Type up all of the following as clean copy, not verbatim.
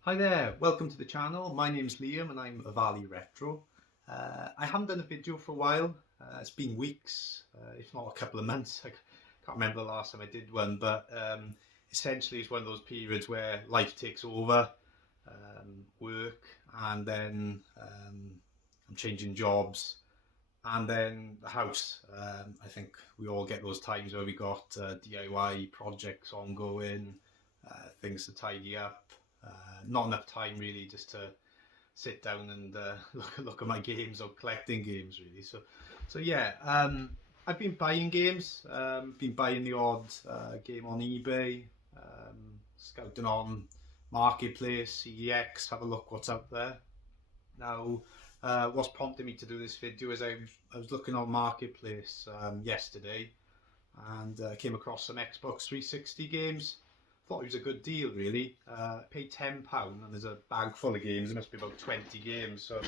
Hi there, welcome to the channel. My name's Liam and I'm a Valley Retro. I haven't done a video for a while. It's been weeks, if not a couple of months. I can't remember the last time I did one, but essentially it's one of those periods where life takes over, work, and then I'm changing jobs, and then the house. I think we all get those times where we got DIY projects ongoing, things to tidy up. Not enough time really just to sit down and look at my games or collecting games really. So yeah, I've been buying games, been buying the odd game on eBay, scouting on Marketplace, CEX, have a look what's out there. Now, what's prompted me to do this video is I was looking on Marketplace yesterday and came across some Xbox 360 games. Thought it was a good deal really. I paid £10 and there's a bag full of games. There must be about 20 games, so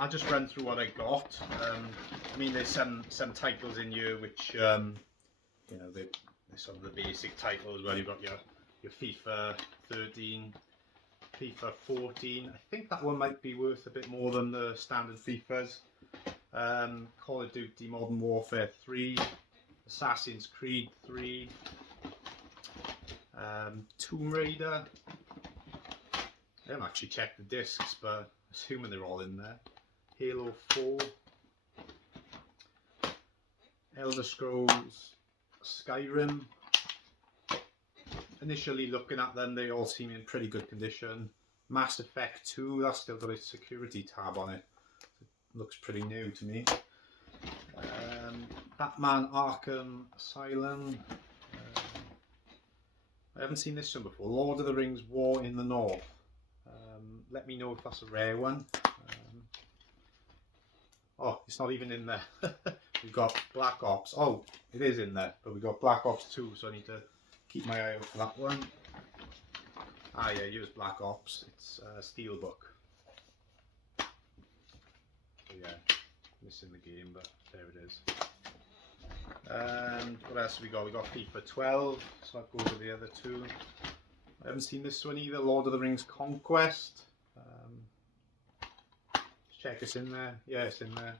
I'll just run through what I got. I mean, there's some titles in here which you know, they're sort of the basic titles where you've got your FIFA 13, FIFA 14. I think that one might be worth a bit more than the standard FIFAs. Call of Duty Modern Warfare 3, Assassin's Creed 3, Tomb Raider. I haven't actually checked the discs, but assuming they're all in there. Halo 4, Elder Scrolls, Skyrim. Initially looking at them, they all seem in pretty good condition. Mass Effect 2, that's still got a security tab on it. It looks pretty new to me. Batman Arkham Asylum. I haven't seen this one before. Lord of the Rings War in the North. Let me know if that's a rare one. Oh, it's not even in there. We've got Black Ops. Oh, it is in there, but we've got Black Ops 2, so I need to keep my eye out for that one. Ah yeah, here's Black Ops. It's Steelbook. So yeah, missing the game, but there it is. And what else have we got? We got FIFA 12, so that goes with the other two. I haven't seen this one either, Lord of the Rings Conquest. Check it's in there. Yeah, it's in there.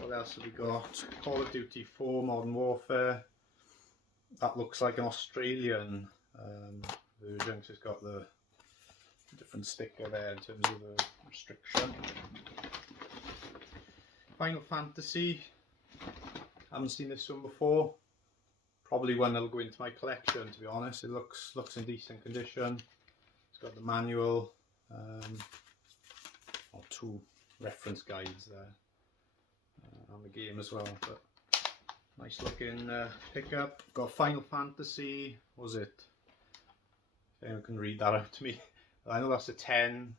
What else have we got? Call of Duty 4 Modern Warfare. That looks like an Australian version, so it's got the different sticker there in terms of the restriction. Final Fantasy. Haven't seen this one before. Probably one that'll go into my collection, to be honest. It looks in decent condition. It's got the manual, or two reference guides there on the game as well. But nice looking pickup. Got Final Fantasy. What was it? If anyone can read that out to me. I know that's a 10,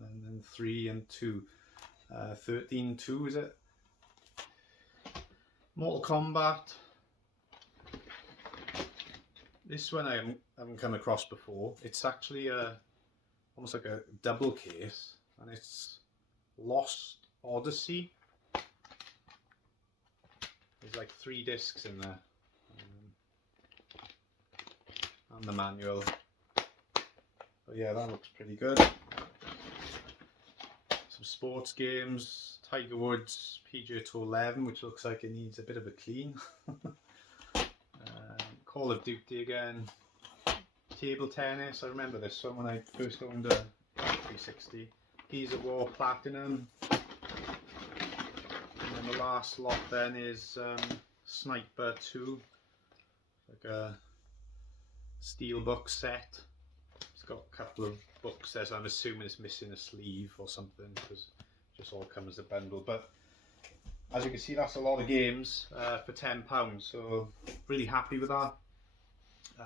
and then 3 and 2. 13 2 is it? Mortal Kombat. This one I haven't come across before. It's actually almost like a double case, and it's Lost Odyssey. There's like 3 discs in there, and the manual. But yeah, that looks pretty good. Some sports games, Tiger Woods PGA Tour 11, which looks like it needs a bit of a clean. Call of Duty again. Table tennis, I remember this one when I first owned a 360. Gears of War Platinum. And then the last lot then is Sniper 2. Like a steelbook set. It's got a couple of books there, so I'm assuming it's missing a sleeve or something, because it just all comes as a bundle. But as you can see, that's a lot of games for £10, so really happy with that.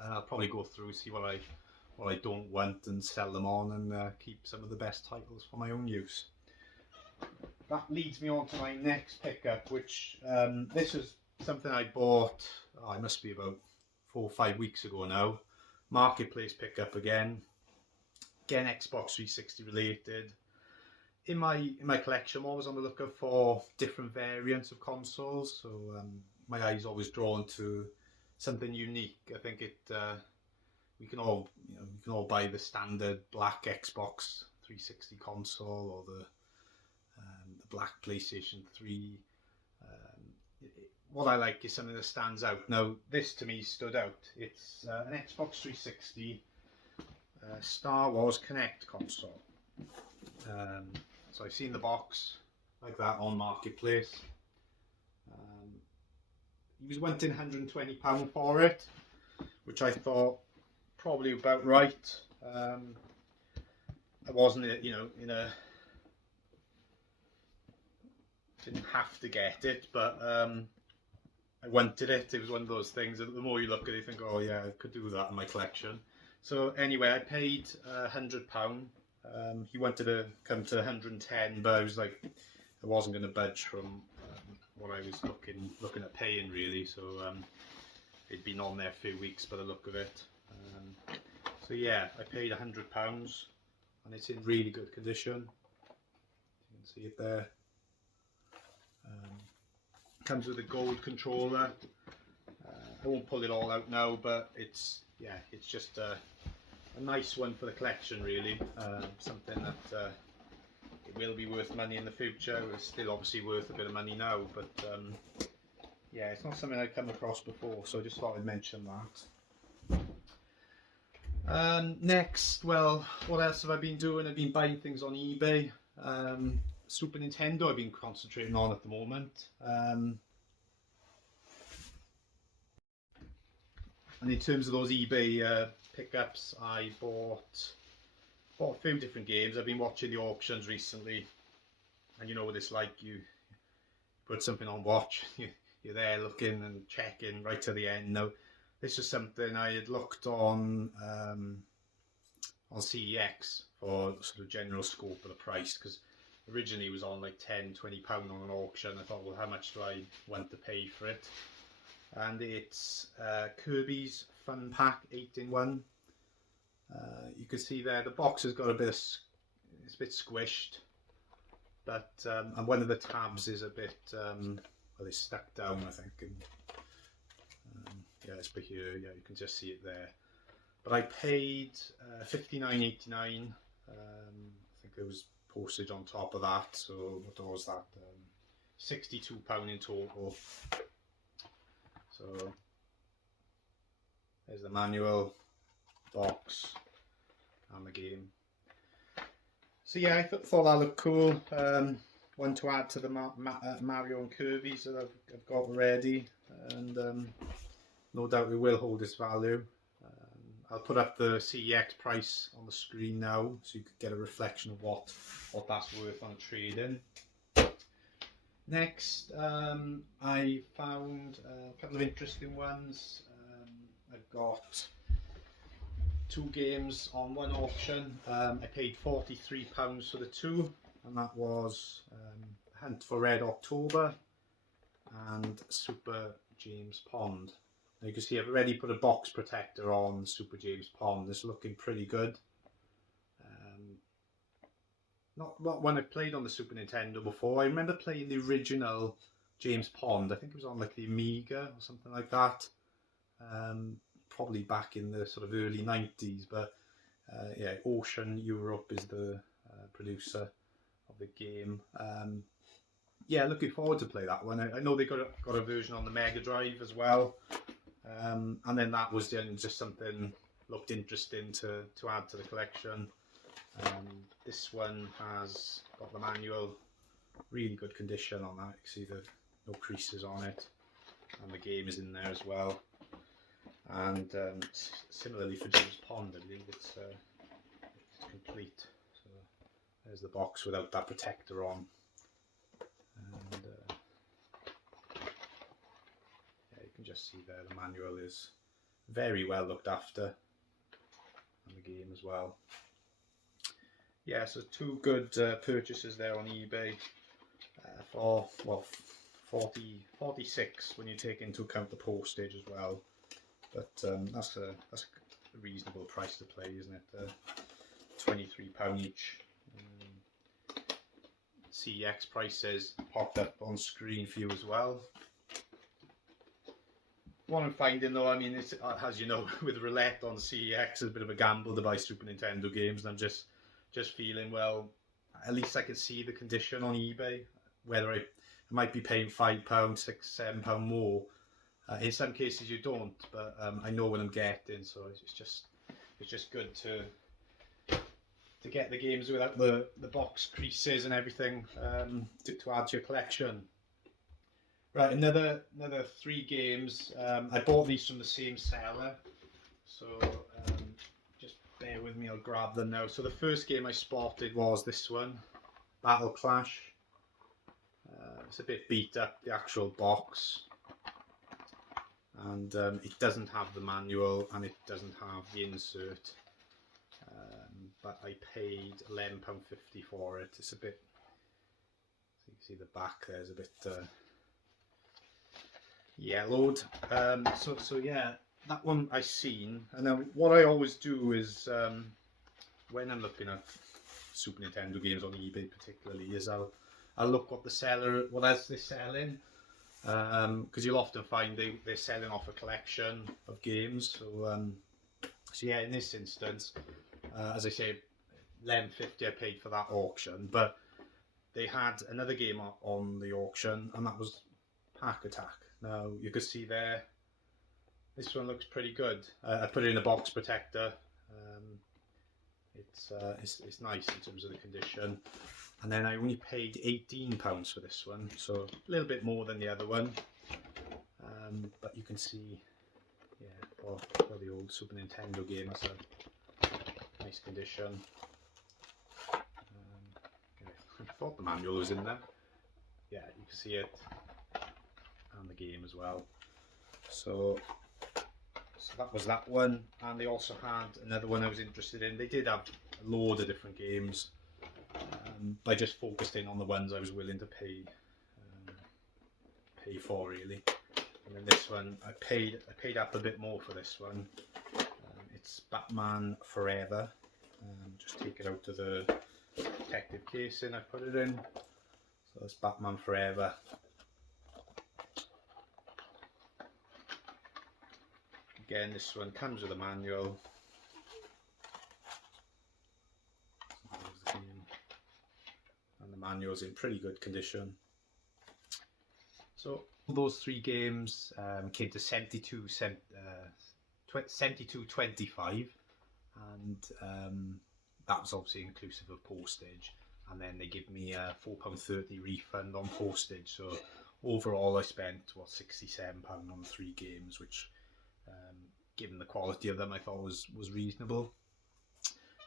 I'll probably go through, see what I don't want and sell them on, and keep some of the best titles for my own use. That leads me on to my next pickup, which this is something I bought, it must be about 4 or 5 weeks ago now. Marketplace pickup again Xbox 360 related. In my collection, I'm always on the lookout for different variants of consoles. So my eye's always drawn to something unique. I think we can all, you can all buy the standard black Xbox 360 console or the black PlayStation 3. What I like is something that stands out. Now, this to me stood out. It's an Xbox 360 Star Wars Connect console. So I've seen the box like that on Marketplace. He was wanting £120 for it, which I thought probably about right. I wasn't, didn't have to get it, but I wanted it. It was one of those things that the more you look at it, you think, oh yeah, I could do that in my collection. So anyway, I paid £100. He wanted to come to 110, but I was like, I wasn't going to budge from what I was looking at paying really. So it'd been on there a few weeks by the look of it. So yeah, I paid £100, and it's in really good condition. You can see it there. Comes with a gold controller. I won't pull it all out now, but it's just a nice one for the collection really. Something that it will be worth money in the future. It's still obviously worth a bit of money now, but yeah, it's not something I'd come across before, so I just thought I'd mention that. Next, well, what else have I been doing? I've been buying things on eBay. Super Nintendo I've been concentrating on at the moment. And in terms of those eBay pickups, I bought a few different games. I've been watching the auctions recently, and you know what it's like, you put something on watch, you're there looking and checking right to the end. Now, this is something I had looked on CEX for sort of general scope of the price, because originally it was on like £10–20 on an auction. I thought, well, how much do I want to pay for it? And it's Kirby's Fun Pack 8-in-1. You can see there the box has got it's a bit squished, but and one of the tabs is a bit well, it's stuck down, I think. And, yeah, it's bit here. Yeah, you can just see it there. But I paid £59.89. I think there was postage on top of that, so what was that? £62 in total. So there's the manual, box, and the game. So yeah, I thought that looked cool. One to add to the Mario and Kirby's that I've got already, and no doubt it will hold its value. I'll put up the CEX price on the screen now, so you could get a reflection of what that's worth on a trade-in. Next, I found a couple of interesting ones. I've got two games on one auction. I paid £43 for the two, and that was Hunt for Red October and Super James Pond. Now you can see I've already put a box protector on Super James Pond. It's looking pretty good. Not one I've played on the Super Nintendo before. I remember playing the original James Pond. I think it was on like the Amiga or something like that. Probably back in the sort of early 90s. But yeah, Ocean Europe is the producer of the game. Yeah, looking forward to play that one. I know they got a version on the Mega Drive as well. And then that was just something looked interesting to add to the collection. This one has got the manual, really good condition on that. You can see the no creases on it, and the game is in there as well. And similarly for James Pond, I believe it's complete. So there's the box without that protector on. And yeah, you can just see there the manual is very well looked after, and the game as well. Yeah, so two good purchases there on eBay for, well, 46 when you take into account the postage as well. But that's a reasonable price to play, isn't it? £23 each. CEX prices popped up on screen for you as well. what I'm finding though, I mean, it's, as you know, with roulette on CEX, it's a bit of a gamble to buy Super Nintendo games, and I'm just feeling, well, at least I can see the condition on eBay, whether I might be paying £5, £6, £7 more. In some cases you don't, but I know what I'm getting, so it's just good to get the games without the box creases and everything, to add to your collection. Right, another 3 games. I bought these from the same seller, so just bear with me, I'll grab them now. So the first game I spotted was this one, Battle Clash. It's a bit beat up, the actual box, and it doesn't have the manual and it doesn't have the insert, but I paid £11.50 for it. It's a bit, so you can see the back there's a bit yellowed. So yeah, that one I seen, and then what I always do is when I'm looking at Super Nintendo games on eBay particularly, is I'll look what else they're selling, because you'll often find they're selling off a collection of games. So yeah, in this instance, as I say, £11.50 I paid for that auction, but they had another game on the auction, and that was Pack Attack. Now you can see there, this one looks pretty good. I put it in a box protector. It's nice in terms of the condition, and then I only paid £18 for this one, so a little bit more than the other one. But you can see, yeah, for the old Super Nintendo game, it's a nice condition. I thought the manual was in there. Yeah, you can see it, and the game as well. So that was that one, and they also had another one I was interested in. They did have a load of different games, but I just focused in on the ones I was willing to pay for, really. And then this one, I paid up a bit more for this one. It's Batman Forever. Just take it out of the protective casing I put it in. So it's Batman Forever. Again, this one comes with a manual. And the manual's in pretty good condition. So those 3 games came to $72.25, and that was obviously inclusive of postage. And then they give me a £4.30 refund on postage. So overall, I spent £67 on 3 games, which, given the quality of them, I thought was reasonable.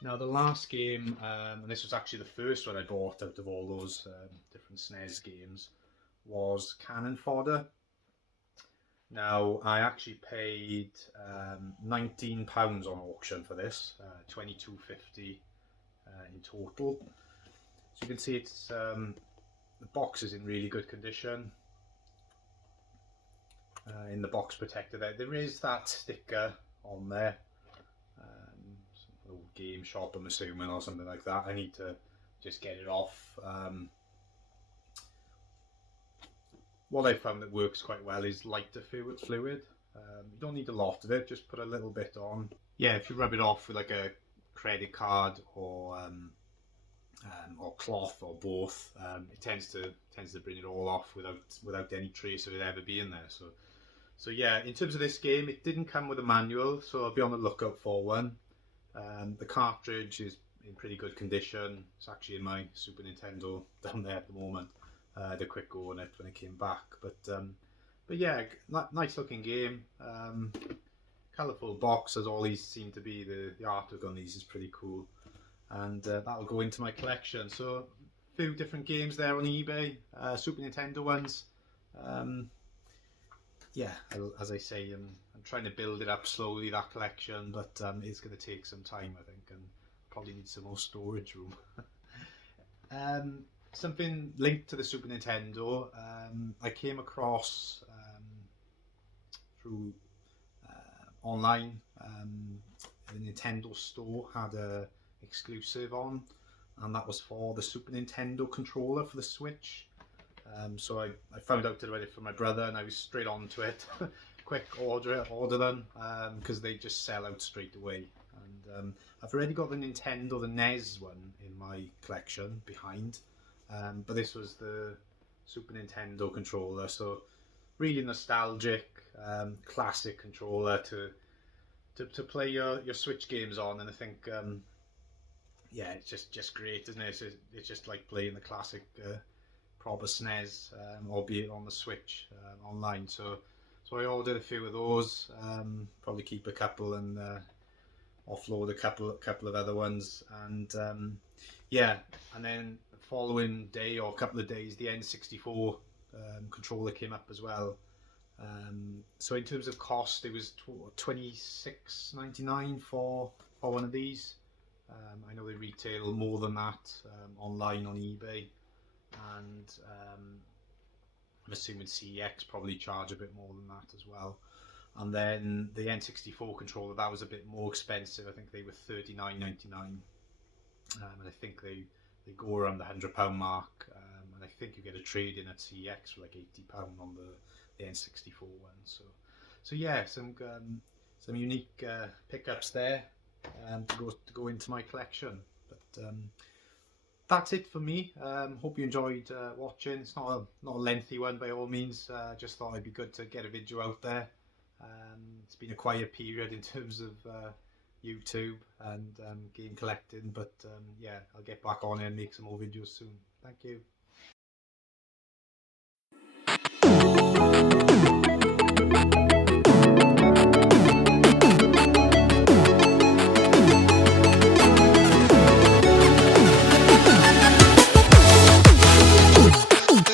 Now the last game, and this was actually the first one I bought out of all those different SNES games, was Cannon Fodder. Now I actually paid £19 on auction for this, $22.50 in total. So you can see it's the box is in really good condition. In the box protector there is that sticker on there, some old game shop I'm assuming, or something like that. I need to just get it off. What I found that works quite well is lighter fluid. You don't need a lot of it, just put a little bit on. Yeah, if you rub it off with like a credit card or cloth or both, it tends to bring it all off without any trace of it ever being there. So yeah, in terms of this game, it didn't come with a manual, so I'll be on the lookout for one. The cartridge is in pretty good condition. It's actually in my Super Nintendo down there at the moment. I had a quick go on it when I came back, but yeah, nice looking game. Colourful box, as all these seem to be. The artwork on these is pretty cool, and that'll go into my collection. So a few different games there on eBay, Super Nintendo ones. Yeah, as I say, I'm trying to build it up slowly, that collection, but it's going to take some time, I think, and probably need some more storage room. Something linked to the Super Nintendo, I came across through online. The Nintendo store had a exclusive on, and that was for the Super Nintendo controller for the Switch. So I found out about it from my brother, and I was straight on to it quick order them because they just sell out straight away. And I've already got the Nintendo, the NES one in my collection behind, but this was the Super Nintendo controller, so really nostalgic, classic controller to play your Switch games on. And I think yeah, it's just great, isn't it? It's just like playing the classic proper SNES, albeit on the Switch online. So I ordered a few of those. Probably keep a couple and offload a couple of other ones. And yeah, and then the following day or a couple of days, the N64 controller came up as well. So in terms of cost, it was $26.99 for one of these. I know they retail more than that online on eBay, and I'm assuming CEX probably charge a bit more than that as well. And then the N64 controller, that was a bit more expensive. I think they were $39.99, and I think they go around the £100 mark. And I think you get a trade in at CEX for like £80 on the N64 one. So yeah, some unique pickups there to go into my collection. But that's it for me. Hope you enjoyed watching. It's not a lengthy one by all means. Just thought it'd be good to get a video out there. It's been a quiet period in terms of YouTube and game collecting, but yeah, I'll get back on it and make some more videos soon. Thank you.